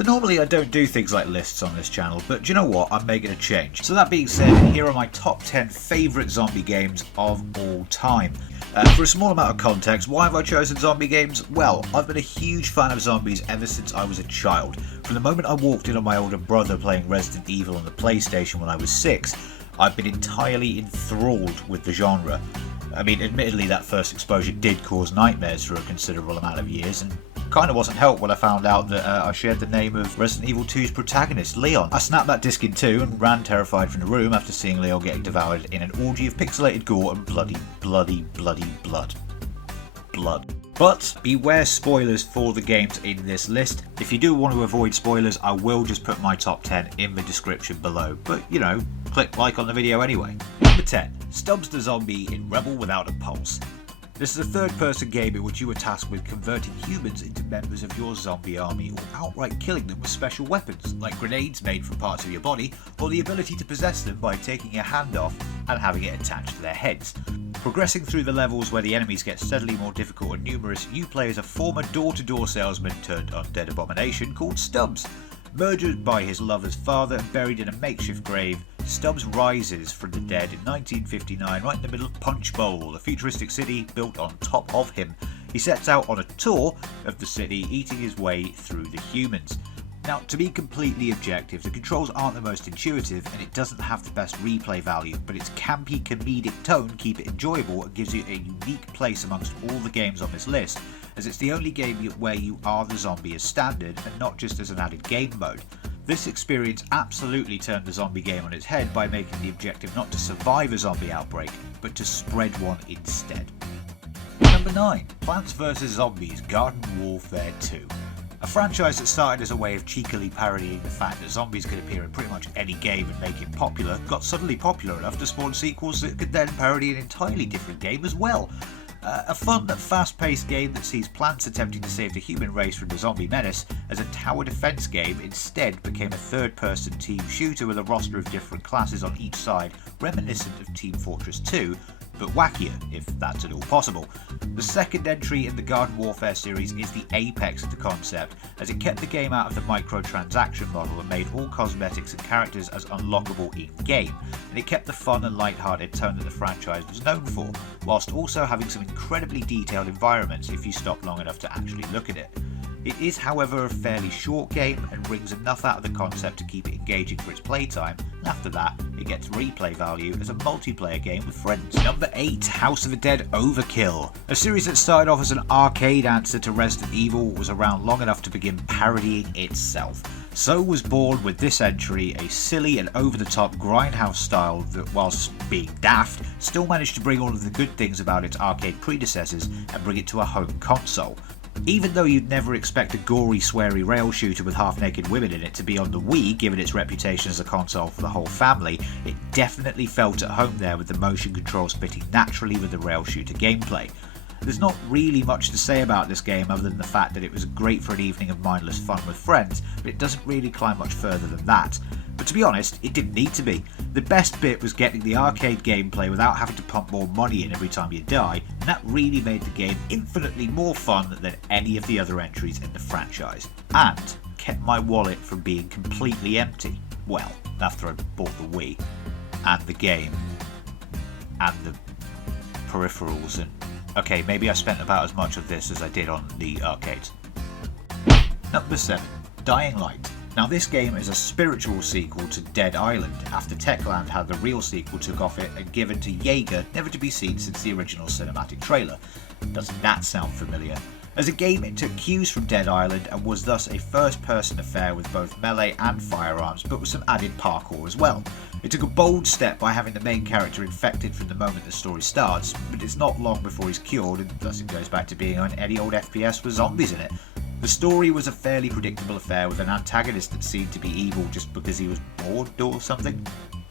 So normally I don't do things like lists on this channel, but do you know what? I'm making a change. So that being said, here are my top 10 favourite zombie games of all time. For a small amount of context, why have I chosen zombie games? Well, I've been a huge fan of zombies ever since I was a child. From the moment I walked in on my older brother playing Resident Evil on the PlayStation when I was 6, I've been entirely enthralled with the genre. I mean, admittedly that first exposure did cause nightmares for a considerable amount of years, and kind of wasn't helped when I found out that I shared the name of Resident Evil 2's protagonist, Leon. I snapped that disc in two and ran terrified from the room after seeing Leon getting devoured in an orgy of pixelated gore and bloody blood. But beware spoilers for the games in this list. If you do want to avoid spoilers, I will just put my top 10 in the description below. But, you know, click like on the video anyway. Number 10. Stubbs the Zombie in Rebel Without a Pulse. This is a third-person game in which you are tasked with converting humans into members of your zombie army, or outright killing them with special weapons, like grenades made from parts of your body, or the ability to possess them by taking your hand off and having it attached to their heads. Progressing through the levels where the enemies get steadily more difficult and numerous, you play as a former door-to-door salesman turned undead abomination called Stubbs. Murdered by his lover's father and buried in a makeshift grave, Stubbs rises from the dead in 1959 right in the middle of Punch Bowl, a futuristic city built on top of him. He sets out on a tour of the city, eating his way through the humans. Now, to be completely objective, the controls aren't the most intuitive and it doesn't have the best replay value, but its campy comedic tone keep it enjoyable and gives you a unique place amongst all the games on this list, as it's the only game where you are the zombie as standard and not just as an added game mode. This experience absolutely turned the zombie game on its head by making the objective not to survive a zombie outbreak, but to spread one instead. Number 9. Plants vs Zombies Garden Warfare 2. A franchise that started as a way of cheekily parodying the fact that zombies could appear in pretty much any game and make it popular, got suddenly popular enough to spawn sequels that could then parody an entirely different game as well. A fun, fast-paced game that sees plants attempting to save the human race from the zombie menace as a tower defense game instead became a third-person team shooter with a roster of different classes on each side, reminiscent of Team Fortress 2, but wackier, if that's at all possible. The second entry in the Garden Warfare series is the apex of the concept, as it kept the game out of the microtransaction model and made all cosmetics and characters as unlockable in-game, and it kept the fun and light-hearted tone that the franchise was known for, whilst also having some incredibly detailed environments if you stop long enough to actually look at it. It is, however, a fairly short game and brings enough out of the concept to keep it engaging for its playtime, and after that, it gets replay value as a multiplayer game with friends. Number 8. House of the Dead Overkill. A series that started off as an arcade answer to Resident Evil was around long enough to begin parodying itself. So was born with this entry a silly and over-the-top grindhouse style that, whilst being daft, still managed to bring all of the good things about its arcade predecessors and bring it to a home console. Even though you'd never expect a gory, sweary rail shooter with half-naked women in it to be on the Wii, given its reputation as a console for the whole family, it definitely felt at home there with the motion controls fitting naturally with the rail shooter gameplay. There's not really much to say about this game other than the fact that it was great for an evening of mindless fun with friends, but it doesn't really climb much further than that. But to be honest, it didn't need to be. The best bit was getting the arcade gameplay without having to pump more money in every time you die, and that really made the game infinitely more fun than any of the other entries in the franchise, and kept my wallet from being completely empty. Well, after I bought the Wii, and the game, and the peripherals, and okay, maybe I spent about as much of this as I did on the arcades. Number 7. Dying Light. Now this game is a spiritual sequel to Dead Island, after Techland had the real sequel took off it and given to Jaeger, never to be seen since the original cinematic trailer. Doesn't that sound familiar? As a game, it took cues from Dead Island and was thus a first-person affair with both melee and firearms, but with some added parkour as well. It took a bold step by having the main character infected from the moment the story starts, but it's not long before he's cured, and thus it goes back to being on any old FPS with zombies in it. The story was a fairly predictable affair with an antagonist that seemed to be evil just because he was bored or something.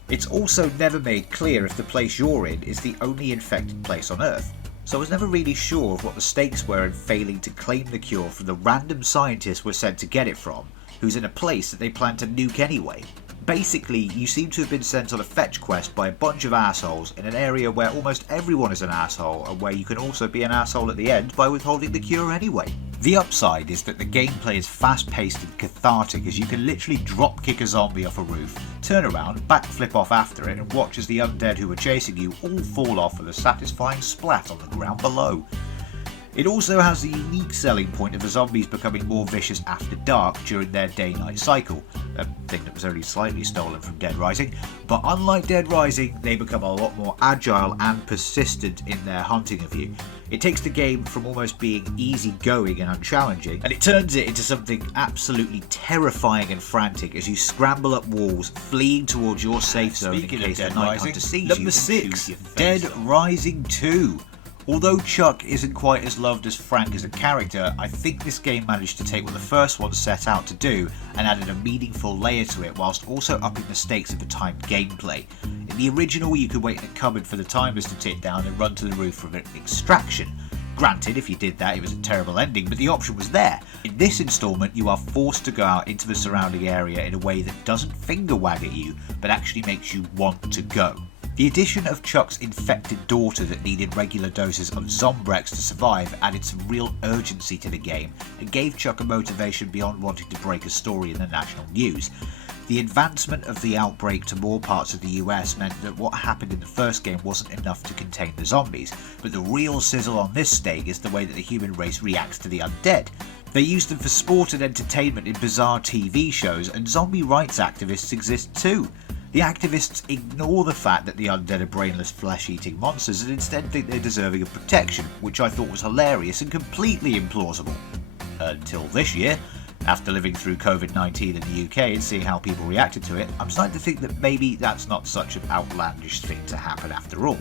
It's also never made clear if the place you're in is the only infected place on Earth, so I was never really sure of what the stakes were in failing to claim the cure from the random scientist we're sent to get it from, who's in a place that they plan to nuke anyway. Basically, you seem to have been sent on a fetch quest by a bunch of assholes in an area where almost everyone is an asshole and where you can also be an asshole at the end by withholding the cure anyway. The upside is that the gameplay is fast-paced and cathartic, as you can literally drop-kick a zombie off a roof, turn around, backflip off after it, and watch as the undead who are chasing you all fall off with a satisfying splat on the ground below. It also has the unique selling point of the zombies becoming more vicious after dark during their day-night cycle, a thing that was only slightly stolen from Dead Rising, but unlike Dead Rising, they become a lot more agile and persistent in their hunting of you. It takes the game from almost being easy-going and unchallenging, and it turns it into something absolutely terrifying and frantic as you scramble up walls, fleeing towards your safe zone in case the night hunter sees you. Number 6, Dead Rising 2. Although Chuck isn't quite as loved as Frank as a character, I think this game managed to take what the first one set out to do and added a meaningful layer to it whilst also upping the stakes of the timed gameplay. In the original, you could wait in a cupboard for the timers to tick down and run to the roof for an extraction. Granted, if you did that, it was a terrible ending, but the option was there. In this instalment, you are forced to go out into the surrounding area in a way that doesn't finger wag at you, but actually makes you want to go. The addition of Chuck's infected daughter that needed regular doses of Zombrex to survive added some real urgency to the game and gave Chuck a motivation beyond wanting to break a story in the national news. The advancement of the outbreak to more parts of the US meant that what happened in the first game wasn't enough to contain the zombies, but the real sizzle on this steak is the way that the human race reacts to the undead. They use them for sport and entertainment in bizarre TV shows, and zombie rights activists exist too. The activists ignore the fact that the undead are brainless flesh-eating monsters and instead think they're deserving of protection, which I thought was hilarious and completely implausible. Until this year, after living through COVID-19 in the UK and seeing how people reacted to it, I'm starting to think that maybe that's not such an outlandish thing to happen after all.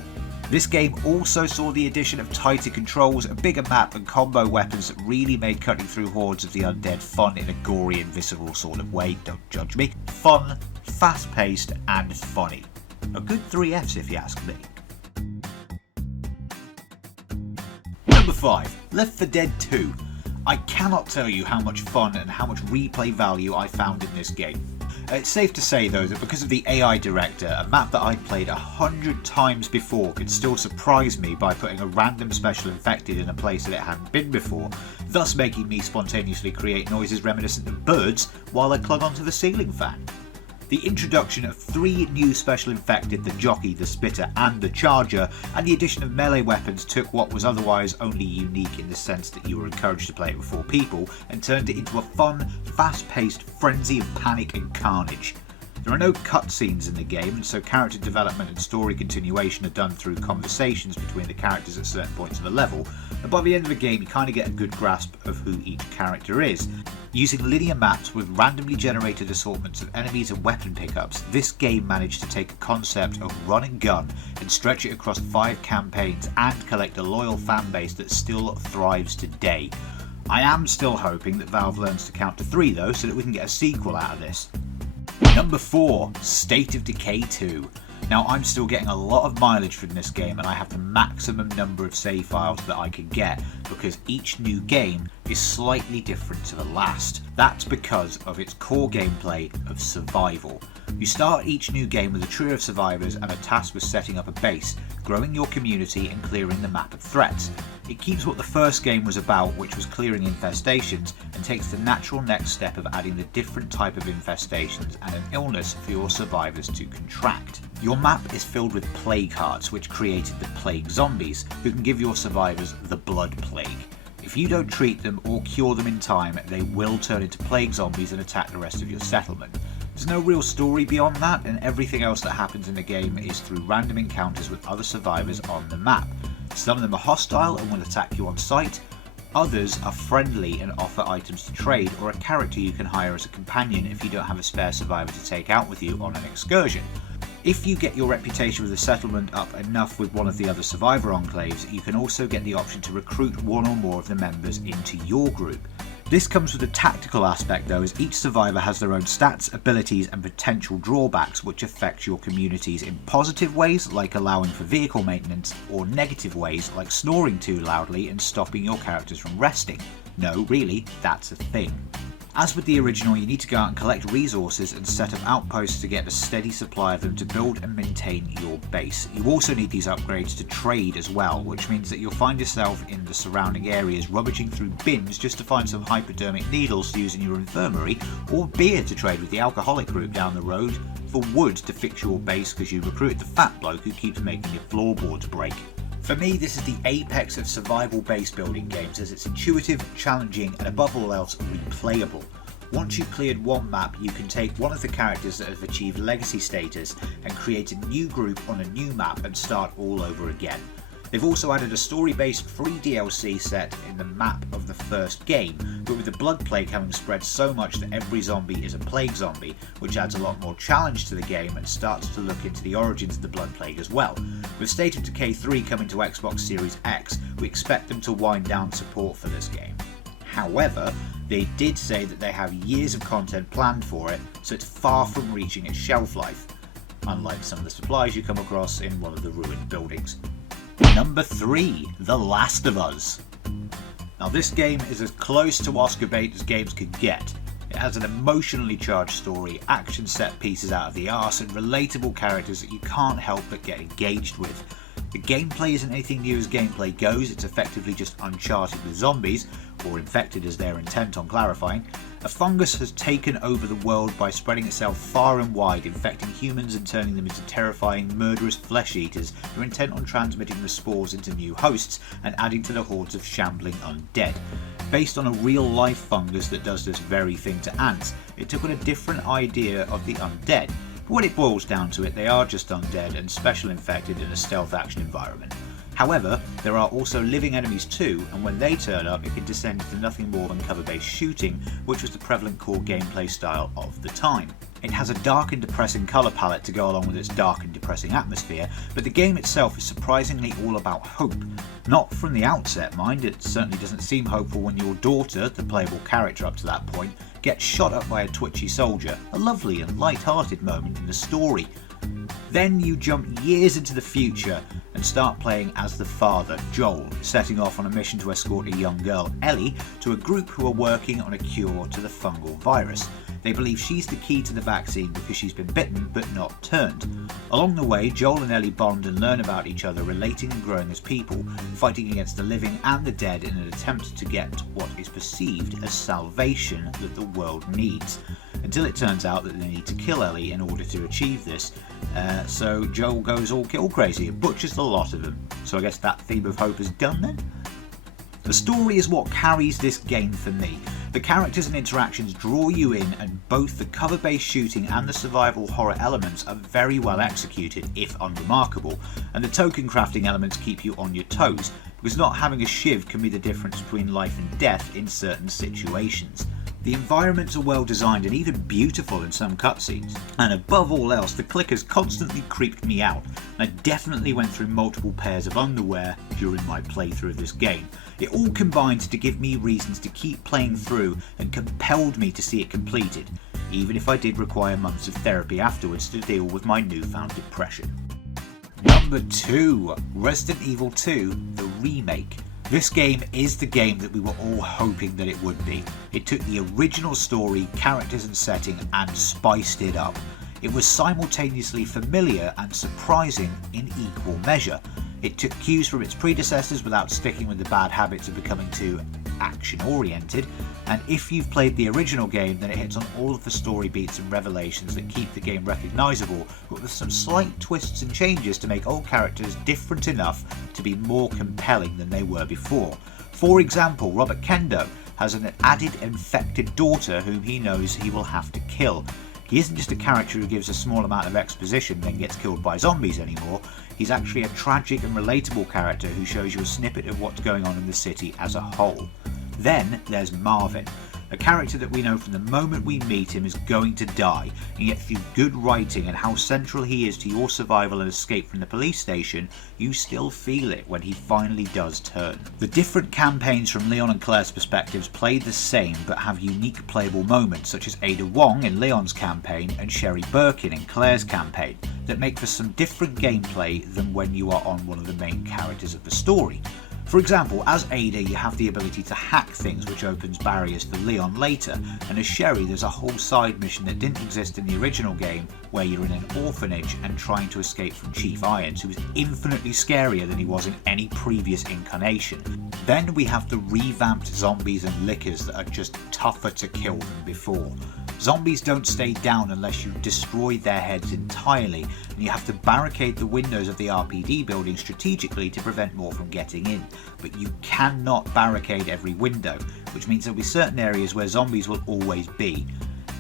This game also saw the addition of tighter controls, a bigger map and combo weapons that really made cutting through hordes of the undead fun in a gory and visceral sort of way, don't judge me. Fun, fast-paced and funny. A good 3 Fs if you ask me. Number 5, Left 4 Dead 2. I cannot tell you how much fun and how much replay value I found in this game. It's safe to say though that because of the AI director, a map that I'd played 100 times before could still surprise me by putting a random special infected in a place that it hadn't been before, thus making me spontaneously create noises reminiscent of birds while I clung onto the ceiling fan. The introduction of 3 new special infected, the Jockey, the Spitter and the Charger, and the addition of melee weapons took what was otherwise only unique in the sense that you were encouraged to play it with 4 people and turned it into a fun, fast-paced frenzy of panic and carnage. There are no cutscenes in the game, and so character development and story continuation are done through conversations between the characters at certain points of the level, and by the end of the game you kind of get a good grasp of who each character is. Using linear maps with randomly generated assortments of enemies and weapon pickups, this game managed to take a concept of run and gun and stretch it across 5 campaigns and collect a loyal fan base that still thrives today. I am still hoping that Valve learns to count to 3 though, so that we can get a sequel out of this. Number 4, State of Decay 2. Now I'm still getting a lot of mileage from this game and I have the maximum number of save files that I can get because each new game is slightly different to the last. That's because of its core gameplay of survival. You start each new game with a trio of survivors and are tasked with setting up a base, growing your community and clearing the map of threats. It keeps what the first game was about, which was clearing infestations, and takes the natural next step of adding the different type of infestations and an illness for your survivors to contract. Your map is filled with plague hearts, which created the plague zombies, who can give your survivors the blood plague. If you don't treat them or cure them in time, they will turn into plague zombies and attack the rest of your settlement. There's no real story beyond that, and everything else that happens in the game is through random encounters with other survivors on the map. Some of them are hostile and will attack you on sight, others are friendly and offer items to trade, or a character you can hire as a companion if you don't have a spare survivor to take out with you on an excursion. If you get your reputation with the settlement up enough with one of the other survivor enclaves, you can also get the option to recruit one or more of the members into your group. This comes with a tactical aspect though, as each survivor has their own stats, abilities and potential drawbacks which affect your communities in positive ways like allowing for vehicle maintenance, or negative ways like snoring too loudly and stopping your characters from resting. No, really, that's a thing. As with the original, you need to go out and collect resources and set up outposts to get a steady supply of them to build and maintain your base. You also need these upgrades to trade as well, which means that you'll find yourself in the surrounding areas rummaging through bins just to find some hypodermic needles to use in your infirmary, or beer to trade with the alcoholic group down the road, for wood to fix your base because you recruited the fat bloke who keeps making your floorboards break. For me, this is the apex of survival base building games, as it's intuitive, challenging, and above all else, replayable. Once you've cleared one map, you can take one of the characters that have achieved legacy status and create a new group on a new map and start all over again. They've also added a story-based free DLC set in the map of the first game, but with the blood plague having spread so much that every zombie is a plague zombie, which adds a lot more challenge to the game and starts to look into the origins of the blood plague as well. With State of Decay 3 coming to Xbox Series X, we expect them to wind down support for this game. However, they did say that they have years of content planned for it, so it's far from reaching its shelf life, unlike some of the supplies you come across in one of the ruined buildings. Number 3, The Last of Us. Now this game is as close to Oscar bait as games could get. It has an emotionally charged story, action set pieces out of the arse, and relatable characters that you can't help but get engaged with. The gameplay isn't anything new as gameplay goes, it's effectively just Uncharted with zombies, or infected as they're intent on clarifying. A fungus has taken over the world by spreading itself far and wide, infecting humans and turning them into terrifying, murderous flesh eaters who are intent on transmitting the spores into new hosts and adding to the hordes of shambling undead. Based on a real-life fungus that does this very thing to ants, it took on a different idea of the undead. But when it boils down to it, they are just undead and special infected in a stealth action environment. However, there are also living enemies too, and when they turn up, it can descend into nothing more than cover-based shooting, which was the prevalent core gameplay style of the time. It has a dark and depressing colour palette to go along with its dark and depressing atmosphere, but the game itself is surprisingly all about hope. Not from the outset, mind, it certainly doesn't seem hopeful when your daughter, the playable character up to that point, gets shot up by a twitchy soldier, a lovely and light-hearted moment in the story. Then you jump years into the future and start playing as the father, Joel, setting off on a mission to escort a young girl, Ellie, to a group who are working on a cure to the fungal virus. They believe she's the key to the vaccine because she's been bitten but not turned. Along the way, Joel and Ellie bond and learn about each other, relating and growing as people, fighting against the living and the dead in an attempt to get what is perceived as salvation that the world needs. Until it turns out that they need to kill Ellie in order to achieve this, so Joel goes all kill crazy and butchers the lot of them. So I guess that theme of hope is done then? The story is what carries this game for me. The characters and interactions draw you in, and both the cover-based shooting and the survival horror elements are very well executed, if unremarkable, and the token crafting elements keep you on your toes, because not having a shiv can be the difference between life and death in certain situations. The environments are well designed and even beautiful in some cutscenes, and above all else, the clickers constantly creeped me out, and I definitely went through multiple pairs of underwear during my playthrough of this game. It all combined to give me reasons to keep playing through and compelled me to see it completed, even if I did require months of therapy afterwards to deal with my newfound depression. Number 2, Resident Evil 2, the Remake. This game is the game that we were all hoping that it would be. It took the original story, characters and setting and spiced it up. It was simultaneously familiar and surprising in equal measure. It took cues from its predecessors without sticking with the bad habits of becoming too action-oriented, and if you've played the original game, then it hits on all of the story beats and revelations that keep the game recognisable, but with some slight twists and changes to make old characters different enough to be more compelling than they were before. For example, Robert Kendo has an added infected daughter whom he knows he will have to kill. He isn't just a character who gives a small amount of exposition then gets killed by zombies anymore. He's actually a tragic and relatable character who shows you a snippet of what's going on in the city as a whole. Then there's Marvin, a character that we know from the moment we meet him is going to die, and yet through good writing and how central he is to your survival and escape from the police station, you still feel it when he finally does turn. The different campaigns from Leon and Claire's perspectives play the same but have unique playable moments, such as Ada Wong in Leon's campaign and Sherry Birkin in Claire's campaign, that make for some different gameplay than when you are on one of the main characters of the story. For example, as Ada you have the ability to hack things, which opens barriers for Leon later, and as Sherry there's a whole side mission that didn't exist in the original game where you're in an orphanage and trying to escape from Chief Irons, who is infinitely scarier than he was in any previous incarnation. Then we have the revamped zombies and lickers that are just tougher to kill than before. Zombies don't stay down unless you destroy their heads entirely, and you have to barricade the windows of the RPD building strategically to prevent more from getting in. But you cannot barricade every window, which means there'll be certain areas where zombies will always be.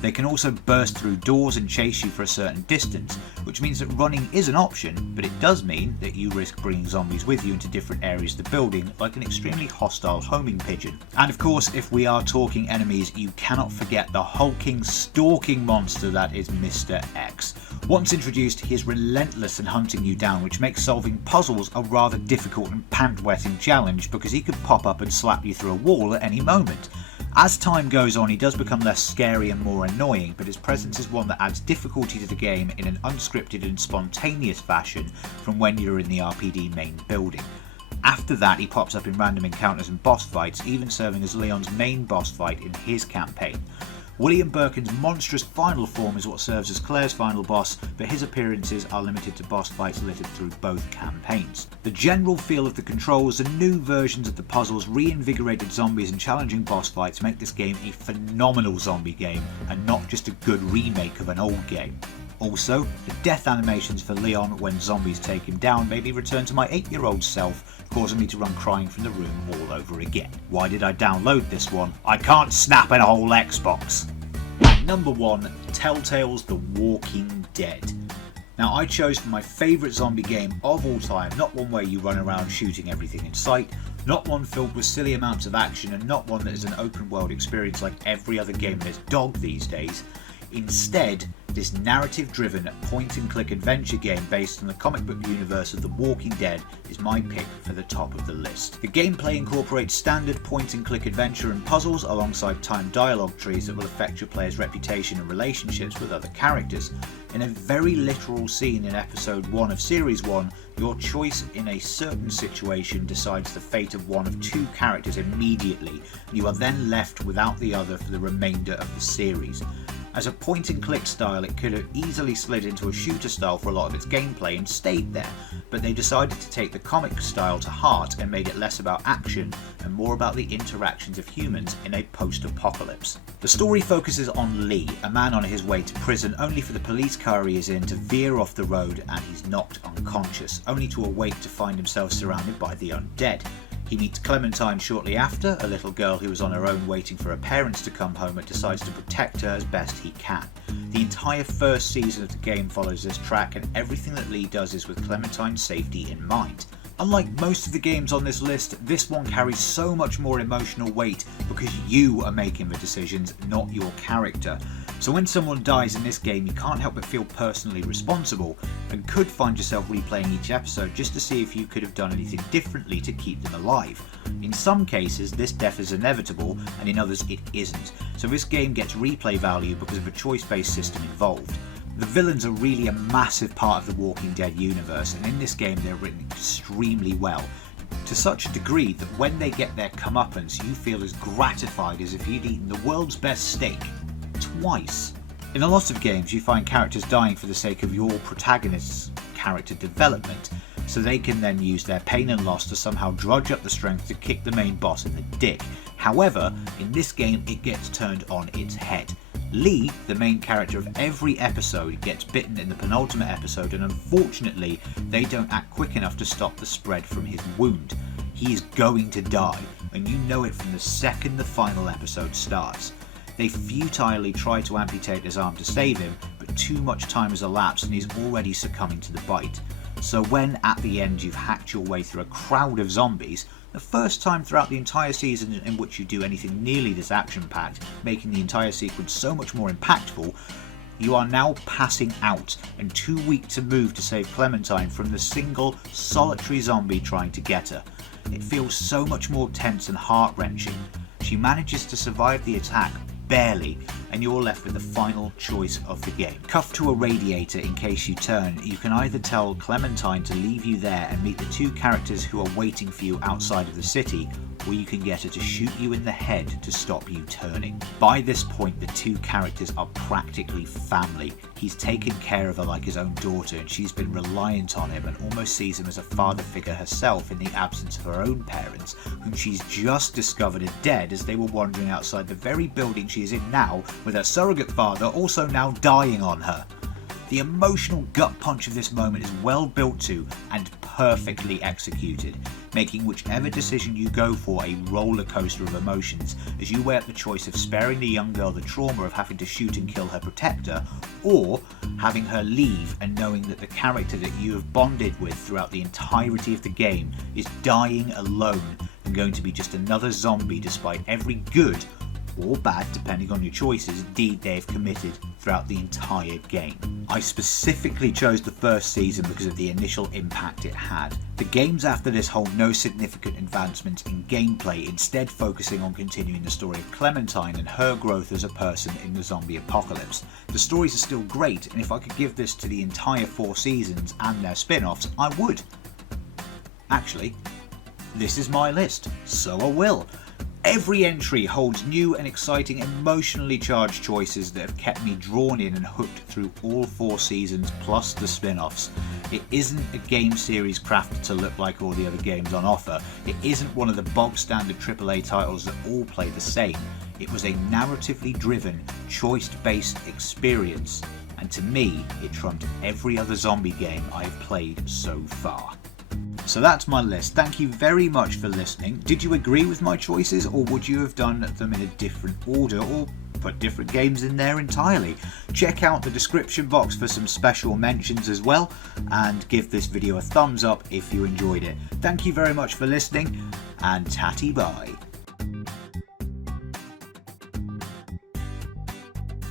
They can also burst through doors and chase you for a certain distance, which means that running is an option, but it does mean that you risk bringing zombies with you into different areas of the building, like an extremely hostile homing pigeon. And of course, if we are talking enemies, you cannot forget the hulking, stalking monster that is Mr. X. Once introduced, he is relentless in hunting you down, which makes solving puzzles a rather difficult and pant-wetting challenge because he could pop up and slap you through a wall at any moment. As time goes on, he does become less scary and more annoying, but his presence is one that adds difficulty to the game in an unscripted and spontaneous fashion from when you're in the RPD main building. After that, he pops up in random encounters and boss fights, even serving as Leon's main boss fight in his campaign. William Birkin's monstrous final form is what serves as Claire's final boss, but his appearances are limited to boss fights littered through both campaigns. The general feel of the controls and new versions of the puzzles, reinvigorated zombies and challenging boss fights make this game a phenomenal zombie game and not just a good remake of an old game. Also, the death animations for Leon when zombies take him down made me return to my 8-year-old self, causing me to run crying from the room all over again. Why did I download this one? I can't snap a whole Xbox! At number 1, Telltale's The Walking Dead. Now, I chose for my favourite zombie game of all time, not one where you run around shooting everything in sight, not one filled with silly amounts of action, and not one that is an open world experience like every other game that's dog these days. Instead, this narrative-driven point-and-click adventure game based on the comic book universe of The Walking Dead is my pick for the top of the list. The gameplay incorporates standard point-and-click adventure and puzzles alongside timed dialogue trees that will affect your player's reputation and relationships with other characters. In a very literal scene in episode 1 of series 1, your choice in a certain situation decides the fate of one of 2 characters immediately, and you are then left without the other for the remainder of the series. As a point-and-click style, it could have easily slid into a shooter style for a lot of its gameplay and stayed there, but they decided to take the comic style to heart and made it less about action and more about the interactions of humans in a post-apocalypse. The story focuses on Lee, a man on his way to prison, only for the police car he is in to veer off the road and he's knocked unconscious, only to awake to find himself surrounded by the undead. He meets Clementine shortly after, a little girl who is on her own waiting for her parents to come home and decides to protect her as best he can. The entire first season of the game follows this track, and everything that Lee does is with Clementine's safety in mind. Unlike most of the games on this list, this one carries so much more emotional weight because you are making the decisions, not your character. So when someone dies in this game, you can't help but feel personally responsible and could find yourself replaying each episode just to see if you could have done anything differently to keep them alive. In some cases, this death is inevitable, and in others it isn't, so this game gets replay value because of a choice-based system involved. The villains are really a massive part of the Walking Dead universe, and in this game they're written extremely well, to such a degree that when they get their comeuppance, you feel as gratified as if you'd eaten the world's best steak twice. In a lot of games, you find characters dying for the sake of your protagonist's character development, so they can then use their pain and loss to somehow drudge up the strength to kick the main boss in the dick. However, in this game it gets turned on its head. Lee, the main character of every episode, gets bitten in the penultimate episode, and unfortunately they don't act quick enough to stop the spread from his wound. He is going to die, and you know it from the second the final episode starts. They futilely try to amputate his arm to save him, but too much time has elapsed and he's already succumbing to the bite. So when at the end you've hacked your way through a crowd of zombies, the first time throughout the entire season in which you do anything nearly this action-packed, making the entire sequence so much more impactful, you are now passing out and too weak to move to save Clementine from the single, solitary zombie trying to get her. It feels so much more tense and heart-wrenching. She manages to survive the attack, barely, and you're left with the final choice of the game. Cuffed to a radiator in case you turn, you can either tell Clementine to leave you there and meet the two characters who are waiting for you outside of the city, or you can get her to shoot you in the head to stop you turning. By this point, the two characters are practically family. He's taken care of her like his own daughter, and she's been reliant on him and almost sees him as a father figure herself in the absence of her own parents, whom she's just discovered are dead as they were wandering outside the very building she is in now, with her surrogate father also now dying on her. The emotional gut punch of this moment is well built to and perfectly executed, making whichever decision you go for a roller coaster of emotions as you weigh up the choice of sparing the young girl the trauma of having to shoot and kill her protector, or having her leave and knowing that the character that you have bonded with throughout the entirety of the game is dying alone and going to be just another zombie despite every good, or bad depending on your choices, deed they have committed throughout the entire game. I specifically chose the first season because of the initial impact it had. The games after this hold no significant advancements in gameplay, instead focusing on continuing the story of Clementine and her growth as a person in the zombie apocalypse. The stories are still great, and if I could give this to the entire 4 seasons and their spin-offs, I would. Actually, this is my list, so I will. Every entry holds new and exciting emotionally charged choices that have kept me drawn in and hooked through all 4 seasons plus the spin-offs. It isn't a game series crafted to look like all the other games on offer. It isn't one of the bog standard AAA titles that all play the same. It was a narratively driven, choice-based experience, and to me it trumped every other zombie game I have played so far. So that's my list. Thank you very much for listening. Did you agree with my choices, or would you have done them in a different order, or put different games in there entirely? Check out the description box for some special mentions as well, and give this video a thumbs up if you enjoyed it. Thank you very much for listening, and tatty bye.